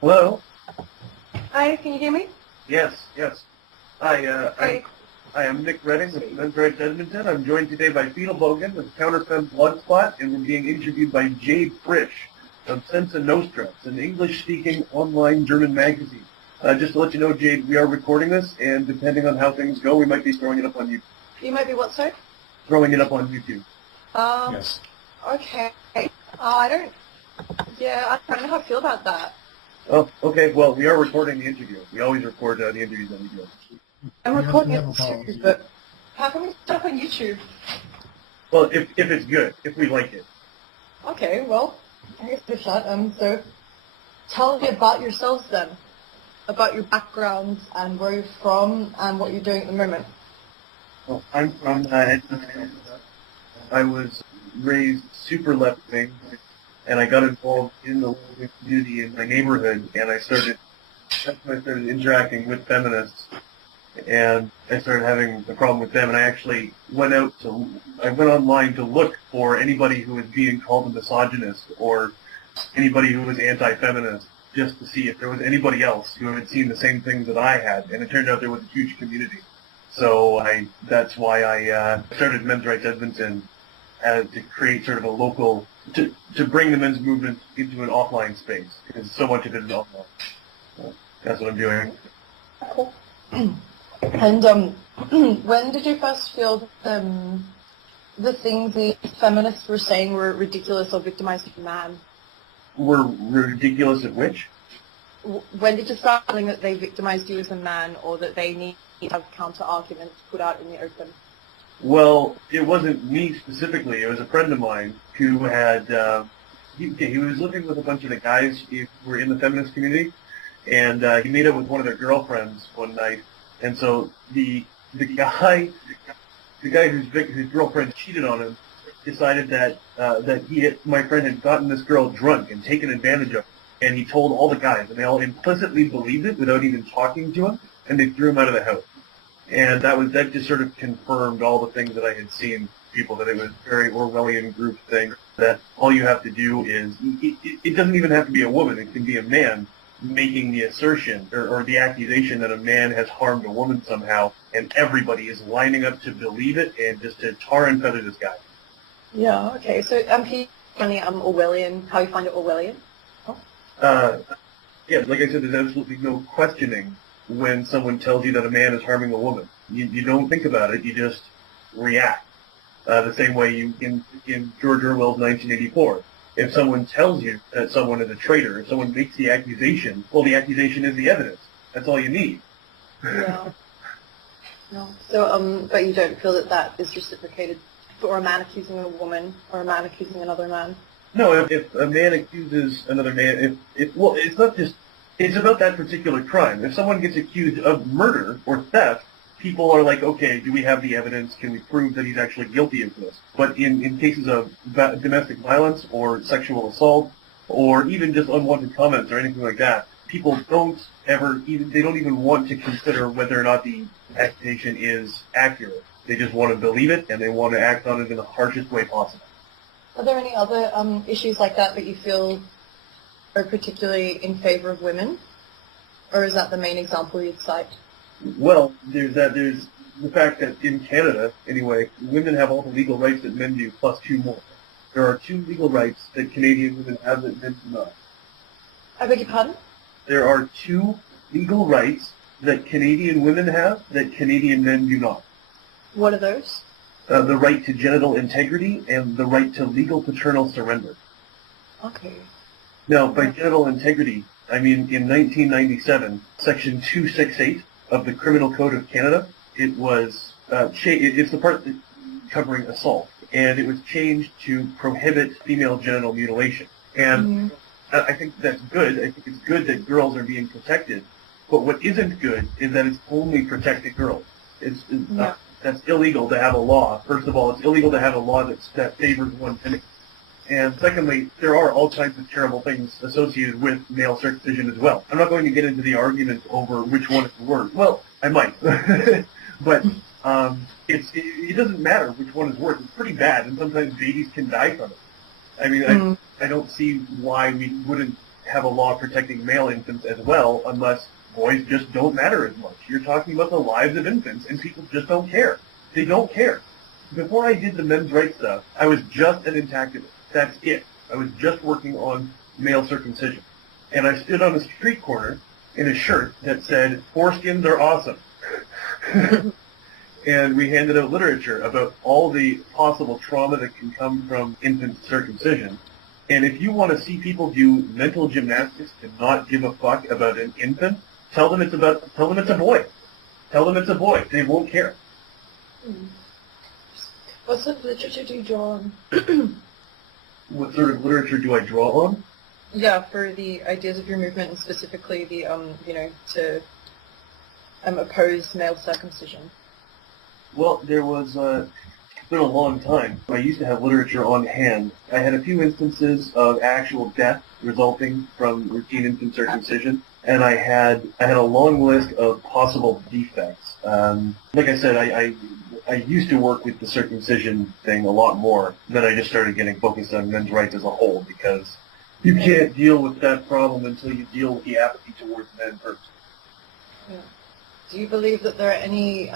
Hello? Hi, can you hear me? Yes, yes. I am Nick Redding with Men's Rights Edmonton. I'm joined today by Fidelbogen with Counterfem Blogspot, and we're being interviewed by Jade Frisch of Sensa Nostra. It's an English-speaking online German magazine. Just to let you know, Jade, we are recording this, and depending on how things go, we might be throwing it up on YouTube. You might be what, sir? Throwing it up on YouTube. Yes. Okay. I don't know how I feel about that. Oh, okay. Well, we are recording the interview. We always record the interviews that we do. I'm recording it on YouTube, but how can we stuff on YouTube? Well, if it's good, if we like it. Okay, well, I guess give a shot. So tell me about yourselves then, about your background and where you're from and what you're doing at the moment. Well, I'm from I was raised super left-wing, and I got involved in the local community in my neighborhood, and I started interacting with feminists, and I started having a problem with them, and I actually went online to look for anybody who was being called a misogynist or anybody who was anti-feminist, just to see if there was anybody else who had seen the same things that I had, and it turned out there was a huge community. So that's why I started Men's Rights Edmonton, to create sort of a local, to bring the men's movement into an offline space, because so much of it is offline. So that's what I'm doing. Cool. And when did you first feel the things the feminists were saying were ridiculous or victimizing a man? Were ridiculous at which? When did you start feeling that they victimized you as a man, or that they need to have counter-arguments put out in the open? Well, it wasn't me specifically. It was a friend of mine who had, he was living with a bunch of the guys who were in the feminist community, and he made up with one of their girlfriends one night. And so the guy whose girlfriend cheated on him decided that my friend had gotten this girl drunk and taken advantage of her. And he told all the guys, and they all implicitly believed it without even talking to him, and they threw him out of the house. And that just sort of confirmed all the things that I had seen people, that it was very Orwellian group thing, that all you have to do is, it doesn't even have to be a woman, it can be a man making the assertion or the accusation that a man has harmed a woman somehow, and everybody is lining up to believe it and just to tar and feather this guy. Yeah, okay. So can you tell me Orwellian, how you find it Orwellian? Yeah, like I said, there's absolutely no questioning when someone tells you that a man is harming a woman. You don't think about it, you just react. The same way in George Orwell's 1984. If someone tells you that someone is a traitor, if someone makes the accusation, well, the accusation is the evidence. That's all you need. Yeah. No. So, but you don't feel that is reciprocated for a man accusing a woman or a man accusing another man? No, if a man accuses another man, it's not just, it's about that particular crime. If someone gets accused of murder or theft, people are like, okay, do we have the evidence? Can we prove that he's actually guilty of this? But in cases of domestic violence or sexual assault or even just unwanted comments or anything like that, people don't even want to consider whether or not the accusation is accurate. They just want to believe it, and they want to act on it in the harshest way possible. Are there any other issues like that you feel are particularly in favor of women? Or is that the main example you'd cite? Well, there's the fact that in Canada, anyway, women have all the legal rights that men do, plus 2 more. There are 2 legal rights that Canadian women have that men do not. I beg your pardon? There are 2 legal rights that Canadian women have that Canadian men do not. What are those? The right to genital integrity and the right to legal paternal surrender. Okay. Now, by genital integrity, I mean in 1997, Section 268 of the Criminal Code of Canada, it was it's the part covering assault, and it was changed to prohibit female genital mutilation. And I think that's good. I think it's good that girls are being protected. But what isn't good is that it's only protecting girls. That's illegal to have a law. First of all, it's illegal to have a law that favors one gender. And secondly, there are all kinds of terrible things associated with male circumcision as well. I'm not going to get into the argument over which one is worse. Well, I might. But it doesn't matter which one is worse. It's pretty bad, and sometimes babies can die from it. I mean, I don't see why we wouldn't have a law protecting male infants as well, unless boys just don't matter as much. You're talking about the lives of infants, and people just don't care. They don't care. Before I did the men's rights stuff, I was just an intactivist. That's it. I was just working on male circumcision. And I stood on a street corner in a shirt that said, "Foreskins are awesome." And we handed out literature about all the possible trauma that can come from infant circumcision. And if you want to see people do mental gymnastics to not give a fuck about an infant, tell them it's a boy. Tell them it's a boy. They won't care. What sort of literature do you draw on? What sort of literature do I draw on? Yeah, for the ideas of your movement, and specifically the, to oppose male circumcision. Well, there was, it's been a long time. I used to have literature on hand. I had a few instances of actual death resulting from routine infant circumcision, and I had a long list of possible defects. Like I said, I used to work with the circumcision thing a lot more. Then I just started getting focused on men's rights as a whole, because you can't deal with that problem until you deal with the apathy towards men first. Yeah. Do you believe that there are any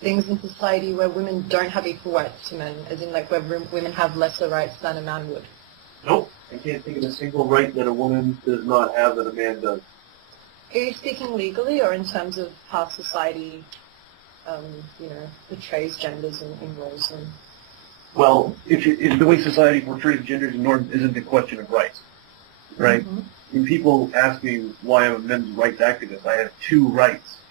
things in society where women don't have equal rights to men, as in like where women have lesser rights than a man would? Nope. I can't think of a single right that a woman does not have that a man does. Are you speaking legally or in terms of how society, portrays genders and roles? Well, if the way society portrays genders and norms isn't a question of rights, right? Mm-hmm. When people ask me why I'm a men's rights activist, I have two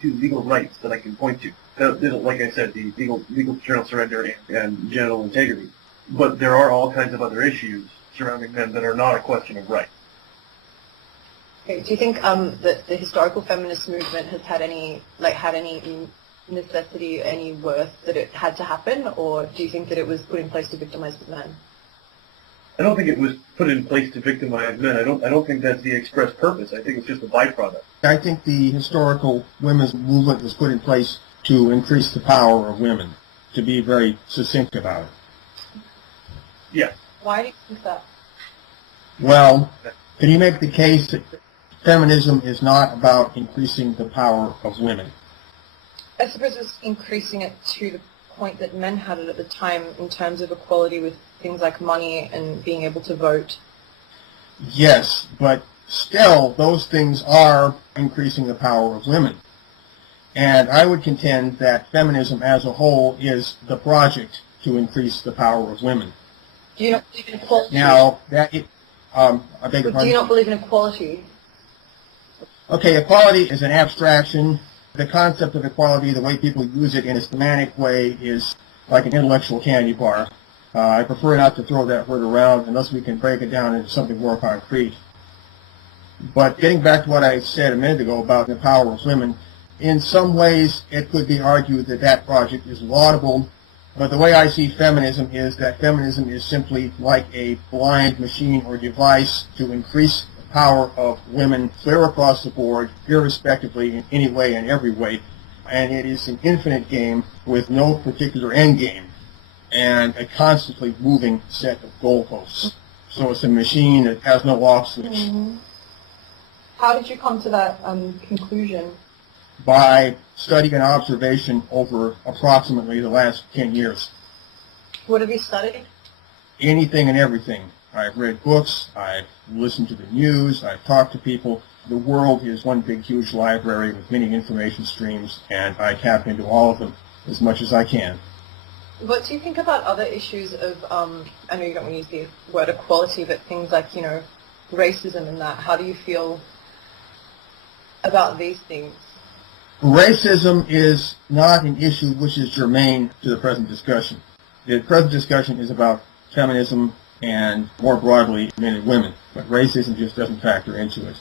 legal rights that I can point to. Like I said, the legal paternal surrender and genital integrity. But there are all kinds of other issues surrounding men that are not a question of right. Okay. Do you think that the historical feminist movement has had any necessity, any worth that it had to happen, or do you think that it was put in place to victimize the men? I don't think it was put in place to victimize men. I don't think that's the express purpose. I think it's just a byproduct. I think the historical women's movement was put in place to increase the power of women, to be very succinct about it. Yeah. Why do you think that? Well, can you make the case that feminism is not about increasing the power of women? I suppose it's increasing it to the point that men had it at the time in terms of equality with things like money and being able to vote. Yes, but still, those things are increasing the power of women. And I would contend that feminism as a whole is the project to increase the power of women. Do you not believe in equality? Now, I beg your Do pardon? you not believe in equality? Okay, equality is an abstraction. The concept of equality, the way people use it in a semantic way, is like an intellectual candy bar. I prefer not to throw that word around unless we can break it down into something more concrete. But getting back to what I said a minute ago about the power of women, in some ways it could be argued that that project is laudable, but the way I see feminism is that feminism is simply like a blind machine or device to increase the power of women clear across the board, irrespectively in any way and every way. And it is an infinite game with no particular end game and a constantly moving set of goalposts. So it's a machine that has no off switch. Mm-hmm. How did you come to that conclusion? By study and observation over approximately the last 10 years. What have you studied? Anything and everything. I've read books, I've listened to the news, I've talked to people. The world is one big, huge library with many information streams, and I tap into all of them as much as I can. What do you think about other issues of, I know you don't want to use the word equality, but things like, racism and that? How do you feel about these things? Racism is not an issue which is germane to the present discussion. The present discussion is about feminism and, more broadly, men and women, but racism just doesn't factor into it.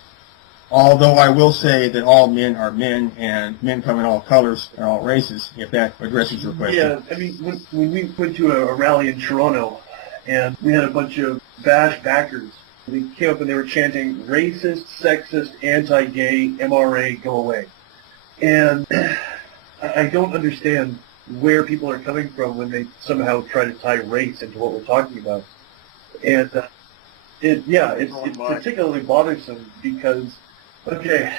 Although I will say that all men are men, and men come in all colors and all races, if that addresses your question. Yeah, I mean, when we went to a rally in Toronto, and we had a bunch of Bash backers, they came up and they were chanting, "Racist, sexist, anti-gay, MRA, go away." And I don't understand where people are coming from when they somehow try to tie race into what we're talking about. And It's particularly bothersome because, okay,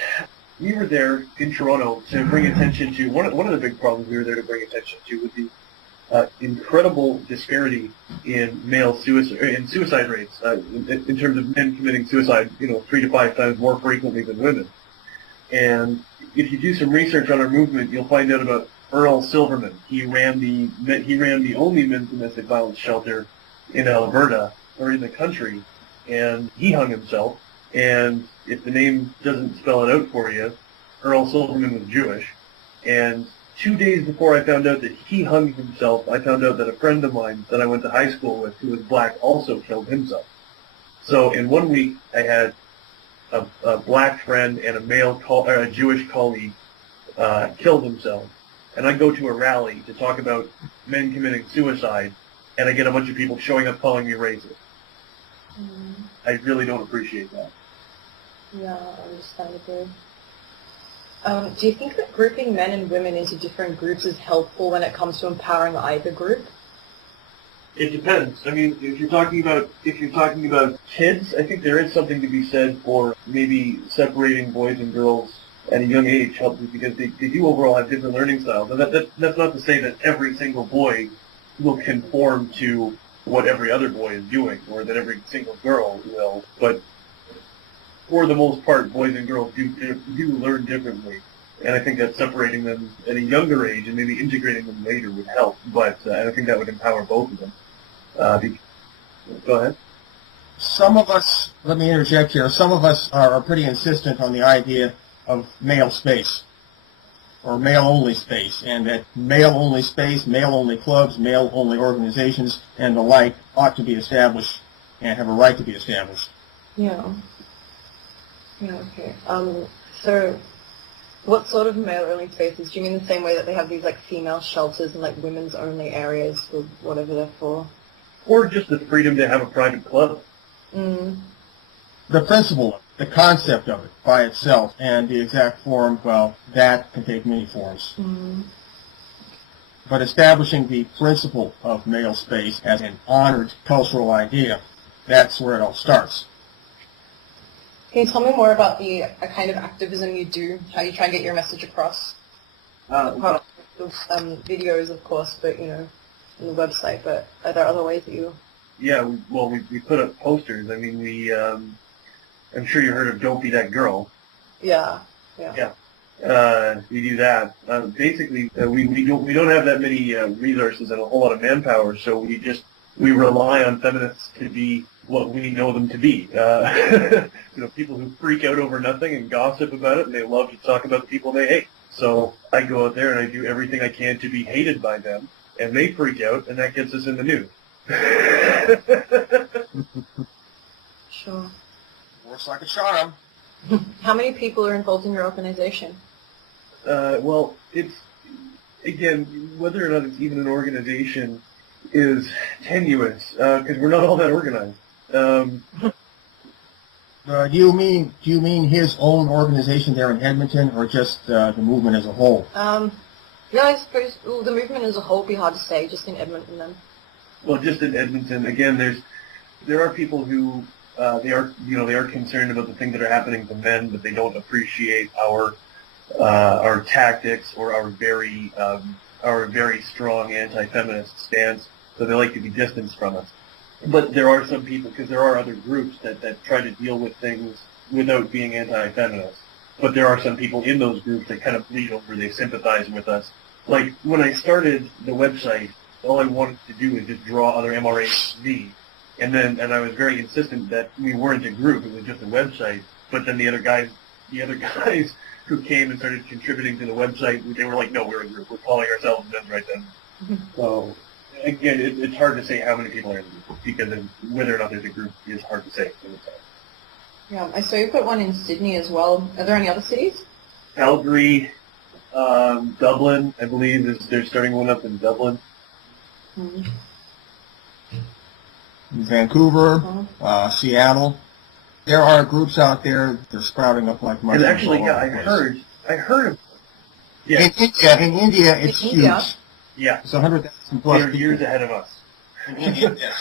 we were there in Toronto to bring attention to one of the big problems we were there to bring attention to was the incredible disparity in suicide rates in terms of men committing suicide, 3 to 5 times more frequently than women. And if you do some research on our movement, you'll find out about Earl Silverman. He ran the only men's domestic violence shelter in Alberta or in the country, and he hung himself. And if the name doesn't spell it out for you, Earl Silverman was Jewish. And 2 days before I found out that he hung himself, I found out that a friend of mine that I went to high school with, who was black, also killed himself. So in 1 week, I had a black friend and a Jewish colleague killed themselves. And I go to a rally to talk about men committing suicide, and I get a bunch of people showing up calling me racist. I really don't appreciate that. Yeah, understandably. Do you think that grouping men and women into different groups is helpful when it comes to empowering either group? It depends. I mean, if you're talking about kids, I think there is something to be said for maybe separating boys and girls at a young age helps because they do overall have different learning styles. And that's not to say that every single boy will conform to what every other boy is doing, or that every single girl will. But for the most part, boys and girls do learn differently. And I think that separating them at a younger age and maybe integrating them later would help. But I think that would empower both of them. Go ahead. Some of us, let me interject here, some of us are pretty insistent on the idea of male space, or male-only space, and that male-only space, male-only clubs, male-only organizations, and the like ought to be established and have a right to be established. Yeah. Yeah, okay. So what sort of male-only spaces? Do you mean the same way that they have these, like, female shelters and, like, women's-only areas for whatever they're for? Or just the freedom to have a private club. The principle, the concept of it by itself, and the exact form, well, that can take many forms. But establishing the principle of male space as an honored cultural idea, that's where it all starts. Can you tell me more about the kind of activism you do, how you try and get your message across? Apart from videos, of course, but, on the website, but are there other ways that you... Yeah, we put up posters. I mean, I'm sure you heard of Don't Be That Girl. Yeah. We do that. Basically, we don't have that many resources and a whole lot of manpower, so we rely on feminists to be what we know them to be. People who freak out over nothing and gossip about it, and they love to talk about the people they hate. So I go out there and I do everything I can to be hated by them, and they freak out, and that gets us in the news. Sure. Works like a charm. How many people are involved in your organization? Well, it's, again, whether or not it's even an organization is tenuous, because we're not all that organized. Do you mean his own organization there in Edmonton, or just the movement as a whole? Yeah, I suppose the movement as a whole would be hard to say, just in Edmonton then. Well, just in Edmonton, again, there are people who they are concerned about the things that are happening to men, but they don't appreciate our tactics or our very strong anti-feminist stance, so they like to be distanced from us. But there are some people, because there are other groups that try to deal with things without being anti-feminist. But there are some people in those groups that kind of bleed over, they sympathize with us. Like, when I started the website, all I wanted to do was just draw other MRAs to me. And I was very insistent that we weren't a group, it was just a website. But then the other guys who came and started contributing to the website, they were like, no, we're a group, we're calling ourselves men's right then. So, again, it's hard to say how many people are in the group, because whether or not there's a group is hard to say. Yeah, I saw you've got one in Sydney as well. Are there any other cities? Calgary, Dublin, I believe, they're starting one up in Dublin. Vancouver, Seattle. There are groups out there, they're sprouting up like mushrooms. And actually, yeah, I heard of... Yeah. In India, it's huge. Yeah. It's 100,000 plus They're years ahead of us. In India, yes.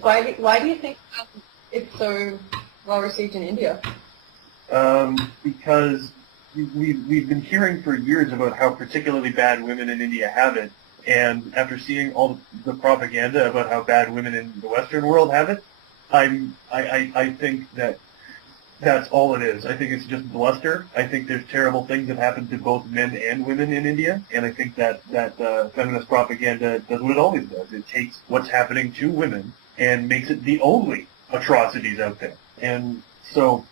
Why do you think it's so well received in India? Because we've been hearing for years about how particularly bad women in India have it, and after seeing all the propaganda about how bad women in the Western world have it, I think that's all it is. I think it's just bluster. I think there's terrible things that happen to both men and women in India, and I think that feminist propaganda does what it always does. It takes what's happening to women and makes it the only atrocities out there. And so,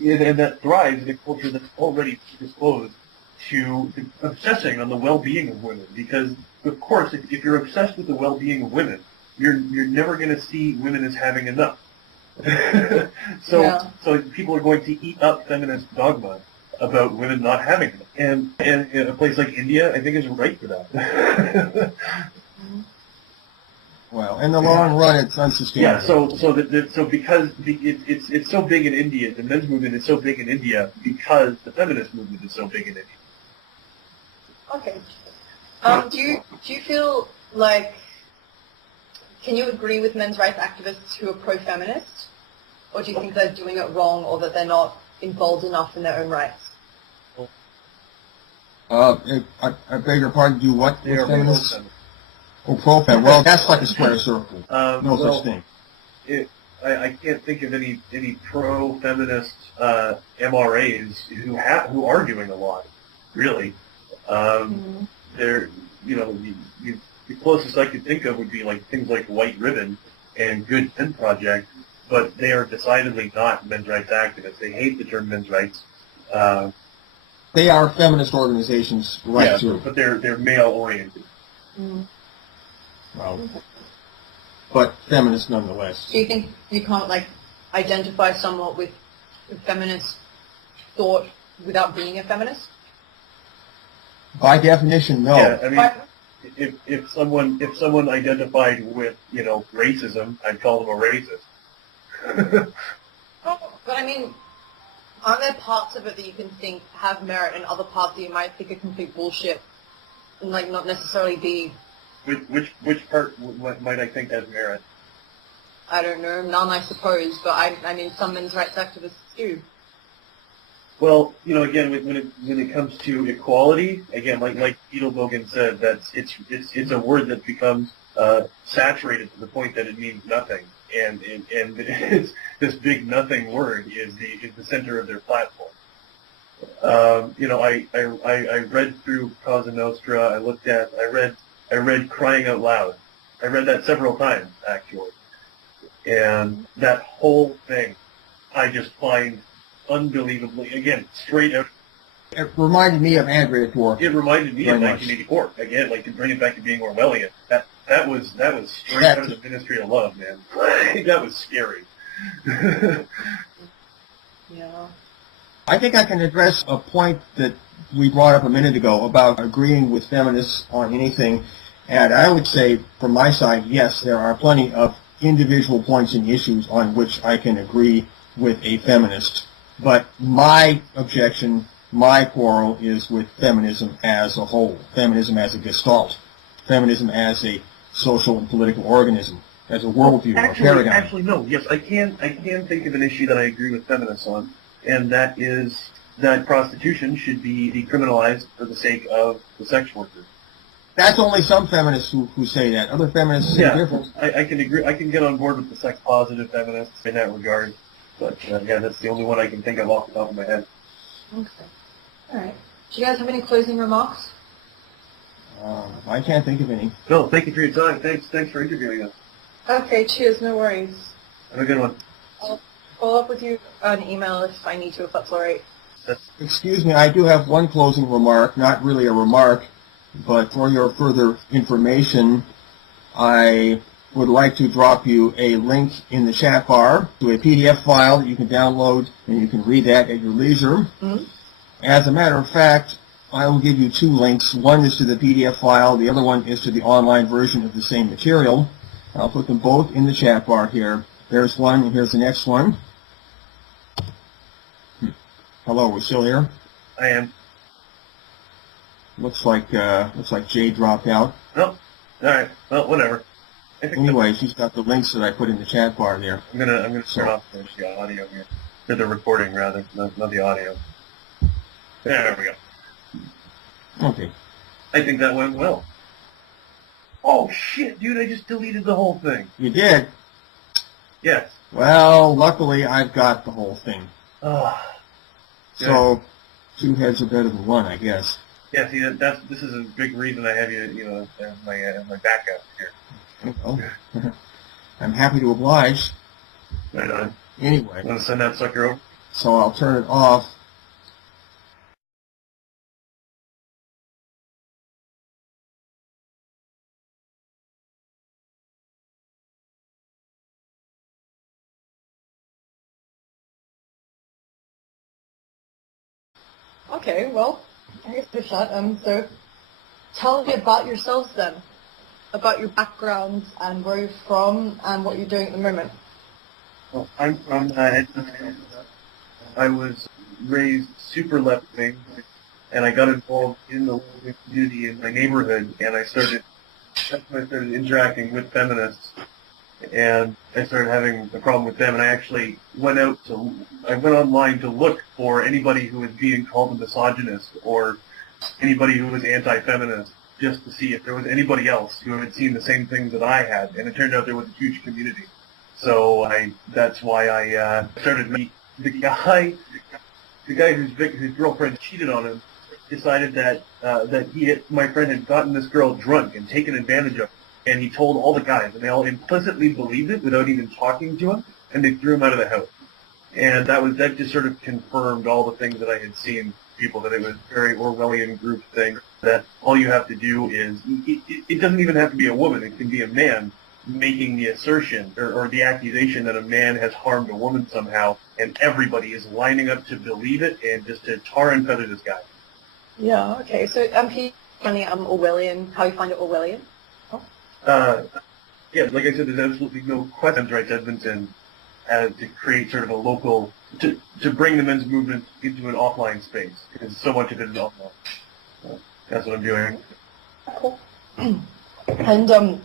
and that thrives in a culture that's already disposed to obsessing on the well-being of women. Because, of course, if you're obsessed with the well-being of women, you're never going to see women as having enough. So people are going to eat up feminist dogma about women not having it. And in a place like India, I think is right for that. Well, in the long run, it's unsustainable. Yeah, so because it's so big in India, the men's movement is so big in India because the feminist movement is so big in India. Okay. Do you feel like, can you agree with men's rights activists who are pro-feminist, or do you think they're doing it wrong, or that they're not involved enough in their own rights? I beg your pardon. Do what? They are feminists? pro-feminist. Oh, pro-fem. Well, that's like a square circle. No such thing. I can't think of any pro-feminist MRAs who are doing a lot, really. They're, the closest I could think of would be like things like White Ribbon and Good Pen Project, but they are decidedly not men's rights activists. They hate the term men's rights. They are feminist organizations, right? Too. But they're male oriented. Well, but feminist nonetheless. Do you think you can't identify somewhat with feminist thought without being a feminist? By definition, no. Yeah, I mean, if someone identified with racism, I'd call them a racist. But I mean, aren't there parts of it that you can think have merit, and other parts that you might think are complete bullshit, and not necessarily be? Which part might I think has merit? I don't know, none, I suppose. But I mean, some men's rights activists do. Well, again, when it comes to equality, again, like Fidelbogen said, it's a word that becomes saturated to the point that it means nothing, and it's, this big nothing word is the center of their platform. I read through Sensa Nostra. I read Crying Out Loud. I read that several times actually, and that whole thing I just find unbelievably, again, straight out. It reminded me of Andrea Dwork. It reminded me of 1984. Again, to bring it back to being Orwellian. That was straight out of the Ministry of Love, man. That was scary. Yeah. I think I can address a point that we brought up a minute ago about agreeing with feminists on anything. And I would say, from my side, yes, there are plenty of individual points and issues on which I can agree with a feminist. But my objection, my quarrel, is with feminism as a whole, feminism as a gestalt, feminism as a social and political organism, as a worldview, a paradigm. Actually, no. Yes, I can think of an issue that I agree with feminists on, and that is that prostitution should be decriminalized for the sake of the sex workers. That's only some feminists who say that. Other feminists say different. I can agree. I can get on board with the sex-positive feminists in that regard. But, that's the only one I can think of off the top of my head. Okay. All right. Do you guys have any closing remarks? I can't think of any. No, thank you for your time. Thanks for interviewing us. Okay, cheers. No worries. Have a good one. I'll follow up with you on email if I need to, if that's all right. Excuse me, I do have one closing remark, not really a remark, but for your further information, I would like to drop you a link in the chat bar to a PDF file that you can download, and you can read that at your leisure. Mm-hmm. As a matter of fact, I will give you two links. One is to the PDF file. The other one is to the online version of the same material. I'll put them both in the chat bar here. There's one, and here's the next one. Hello, we're still here? I am. Looks like Jade dropped out. No. All right. Well, whatever. Anyway, she's got the links that I put in the chat bar there. I'm gonna turn off the audio here. Or the recording rather, not the audio. There we go. Okay. I think that went well. Oh shit, dude! I just deleted the whole thing. You did? Yes. Well, luckily I've got the whole thing. So, two heads are better than one, I guess. Yeah, see, this is a big reason I have you, as my backup here. Well, I'm happy to oblige. Right on. Anyway. I'm gonna send that sucker over. So I'll turn it off. Okay, well, I guess the shot. So tell me about yourselves then, about your background and where you're from and what you're doing at the moment. Well, I'm from I was raised super left-wing, and I got involved in the community in my neighborhood, and that's when I started interacting with feminists, and I started having a problem with them, and I actually went online to look for anybody who was being called a misogynist or anybody who was anti-feminist, just to see if there was anybody else who had seen the same things that I had, and it turned out there was a huge community. So that's why I started meeting the guy whose girlfriend cheated on him. Decided that my friend had gotten this girl drunk and taken advantage of her, and he told all the guys, and they all implicitly believed it without even talking to him, and they threw him out of the house. And that just sort of confirmed all the things that I had seen people, that it was very Orwellian group thing, that all you have to do is, it doesn't even have to be a woman, it can be a man making the assertion or the accusation that a man has harmed a woman somehow, and everybody is lining up to believe it and just to tar and feather this guy. Yeah, okay. So can you explain Orwellian, how you find it Orwellian? Yeah, like I said, there's absolutely no question rights Edmonton to create sort of a local, to bring the men's movement into an offline space, because so much of it is offline. That's what I'm doing. Cool. And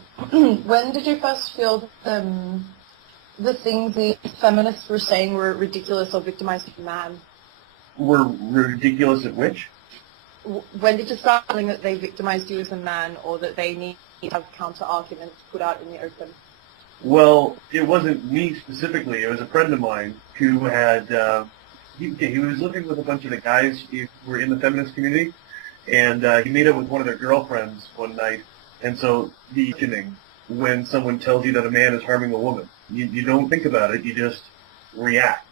when did you first feel the things the feminists were saying were ridiculous or victimizing a man? Were ridiculous at which? When did you start feeling that they victimized you as a man, or that they need to have counter-arguments put out in the open? Well, it wasn't me specifically. It was a friend of mine who had, he was living with a bunch of the guys who were in the feminist community, and he made up with one of their girlfriends one night, and so when someone tells you that a man is harming a woman, you don't think about it, you just react.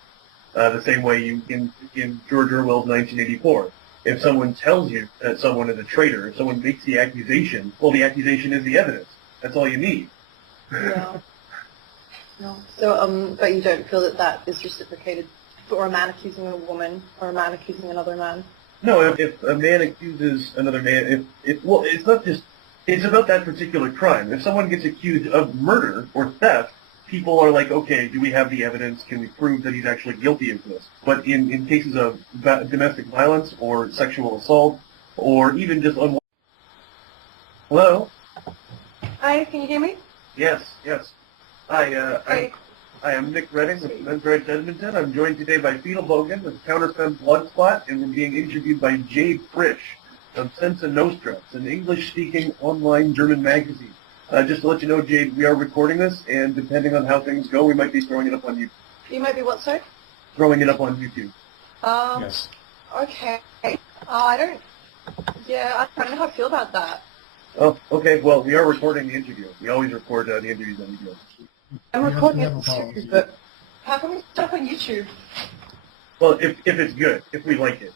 The same way you in George Orwell's 1984. If someone tells you that someone is a traitor, if someone makes the accusation, well, the accusation is the evidence. That's all you need. Yeah. No. So, but you don't feel that is reciprocated for a man accusing a woman or a man accusing another man? No, if a man accuses another man, well, it's not just, it's about that particular crime. If someone gets accused of murder or theft, people are like, okay, do we have the evidence? Can we prove that he's actually guilty of this? But in cases of domestic violence or sexual assault or even just Hello? Hi, can you hear me? Yes. I am Nick Redding with Men's Rights Edmonton. I'm joined today by Fidelbogen with Counterfem Blogspot, and we're being interviewed by Jade Frisch of Sensa Nostra. It's an English-speaking online German magazine. Just to let you know, Jade, we are recording this, and depending on how things go, we might be throwing it up on YouTube. You might be what, sorry? Throwing it up on YouTube. Yes. Okay. I don't know how I feel about that. Oh, okay. Well, we are recording the interview. We always record the interviews on YouTube. I'm recording it on YouTube, but how can we put it up on YouTube? Well, if it's good, if we like it.